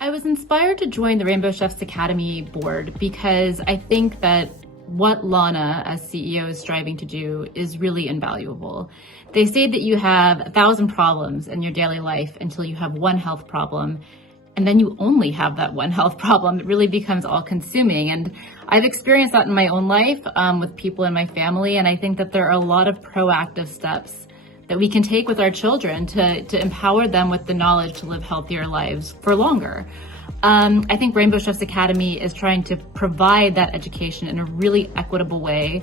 I was inspired to join the Rainbow Chefs Academy board because I think that what Lana, as CEO, is striving to do is really invaluable. They say that you have 1,000 problems in your daily life until you have one health problem, and then you only have that one health problem. It really becomes all consuming. And I've experienced that in my own life with people in my family, and I think that there are a lot of proactive steps that we can take with our children to empower them with the knowledge to live healthier lives for longer. I think Rainbow Chefs Academy is trying to provide that education in a really equitable way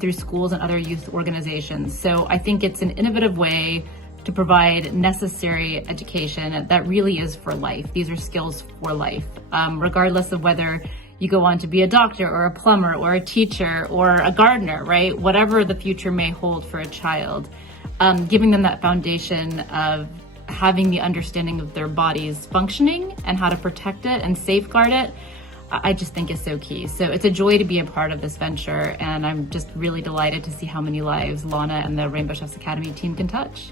through schools and other youth organizations. So I think it's an innovative way to provide necessary education that really is for life. These are skills for life, regardless of whether you go on to be a doctor or a plumber or a teacher or a gardener, right? Whatever the future may hold for a child. Giving them that foundation of having the understanding of their body's functioning and how to protect it and safeguard it, I just think is so key. So it's a joy to be a part of this venture, and I'm just really delighted to see how many lives Lana and the Rainbow Chefs Academy team can touch.